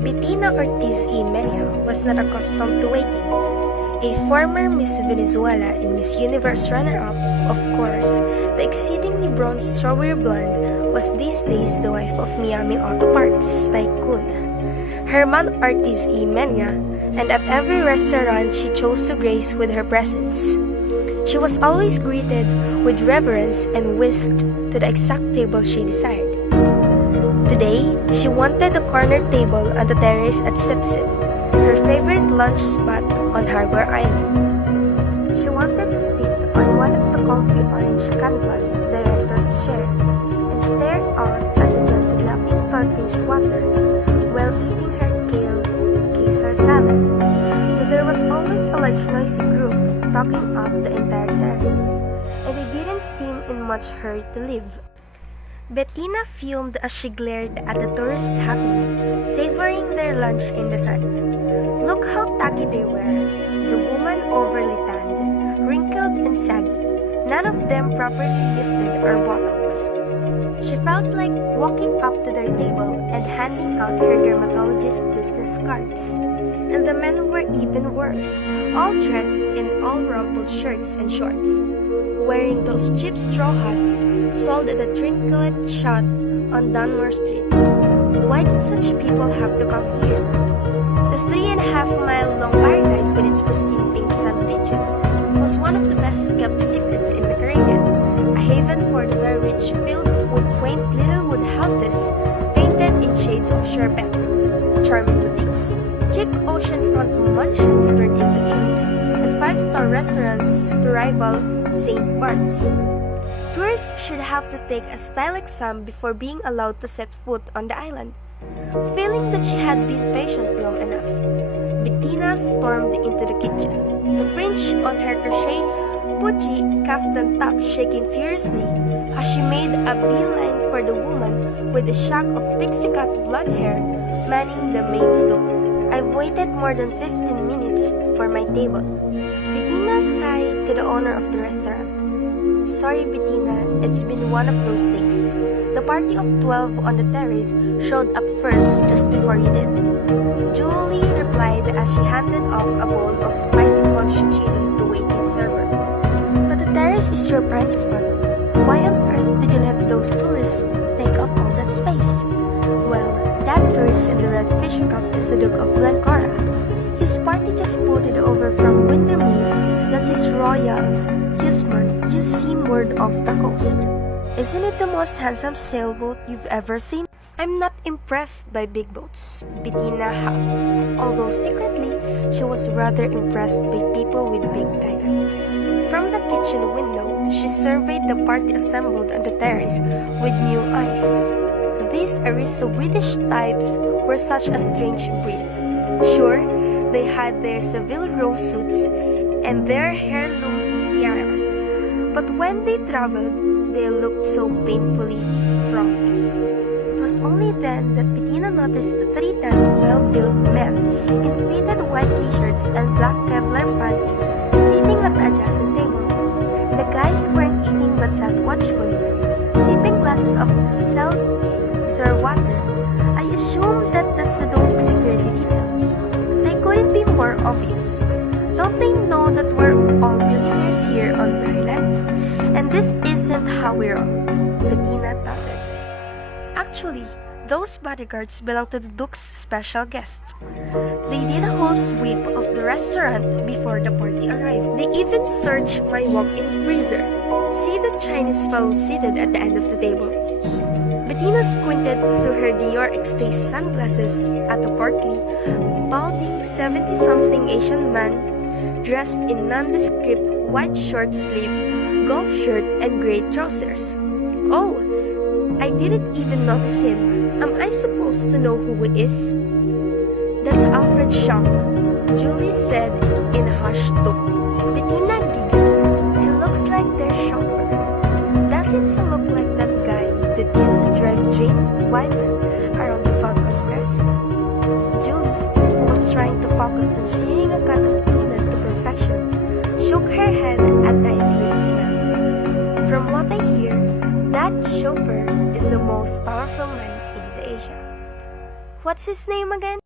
Bettina Ortiz y Mena was not accustomed to waiting. A former Miss Venezuela and Miss Universe runner-up, of course, the exceedingly bronze strawberry blonde was these days the wife of Miami Auto Parts tycoon Herman Ortiz y Mena, and at every restaurant she chose to grace with her presence. She was always greeted with reverence and whisked to the exact table she desired. Today, she wanted the corner table on the terrace at Sipsip, her favorite lunch spot on Harbor Island. She wanted to sit on one of the comfy orange canvas director's chair and stare out at the gently lapping turquoise waters while eating her kale Caesar salad. But there was always a large noisy group talking up the entire terrace, and they didn't seem in much hurry to leave. Bettina fumed as she glared at the tourists happily, savoring their lunch in the sun. Look how tacky they were, the woman overly tanned, wrinkled and saggy, none of them properly lifted or buttocks. She felt like walking up to their table and handing out her dermatologist business cards. And the men were even worse, all dressed in all rumpled shirts and shorts, wearing those cheap straw hats sold at the trinket shop on Dunmore Street. Why did such people have to come here? The 3.5-mile-long paradise with its pristine pink sand beaches was one of the best-kept secrets in the Caribbean, a haven for the very rich filled with quaint little wood houses painted in shades of sherbet, charming boutiques, chic oceanfront mansions turned into inns, and 5-star restaurants to rival St. Bart's. Tourists should have to take a style exam before being allowed to set foot on the island. Feeling that she had been patient long enough, Bettina stormed into the kitchen, the fringe on her crochet Pucci kaftan top shaking furiously as she made a beeline for the woman with the shock of pixie cut blonde hair manning the main stove. I've waited more than 15 minutes for my table. Bettina sighed to the owner of the restaurant. Sorry, Bettina, it's been one of those days. The party of 12 on the terrace showed up first just before you did. Julie replied as she handed off a bowl of spicy cottage chili to waiting server. But the terrace is your prime spot. Why on earth did you let those tourists take up all that space? Well, that tourist in the red fishing cap is the Duke of Glencora. His party just boated over from Windermere. That's his royal Guzman you see moored off the coast. Isn't it the most handsome sailboat you've ever seen? I'm not impressed by big boats, Bettina huffed, although secretly she was rather impressed by people with big title. From the kitchen window, she surveyed the party assembled on the terrace with new eyes. These aristo-British types were such a strange breed. Sure, they had their Seville Row suits and their heirloom tiaras, but when they traveled, they looked so painfully frumpy. It was only then that Bettina noticed 3 tan, well-built men in fitted white t-shirts and black Kevlar pants sitting at the adjacent table. The guys weren't eating but sat watchfully, sipping glasses of seltzer water. I assume that that's the dog security detail. They couldn't be more obvious. Don't they know that we're all millionaires here on Maryland? And this isn't how we roll, Bettina thought. Actually, those bodyguards belong to the Duke's special guests. They did a whole sweep of the restaurant before the party arrived. They even searched my walk-in freezer. See the Chinese fellow seated at the end of the table. Bettina squinted through her Dior Extase sunglasses at a portly, balding 70-something Asian man dressed in nondescript white short-sleeve golf shirt and gray trousers. Oh, I didn't even notice him. Am I supposed to know who he is? That's Alfred Shank, Julie said in a hushed tone. Bettina giggled. He looks like their chauffeur. Doesn't he look like that guy that used to drive Jane Wyman around the Falcon Crest? Julie, who was trying to focus on searing a cut of tuna to perfection, shook her head at the idyllic smell. From what I hear, that chauffeur is the most powerful man in the Asia. What's his name again?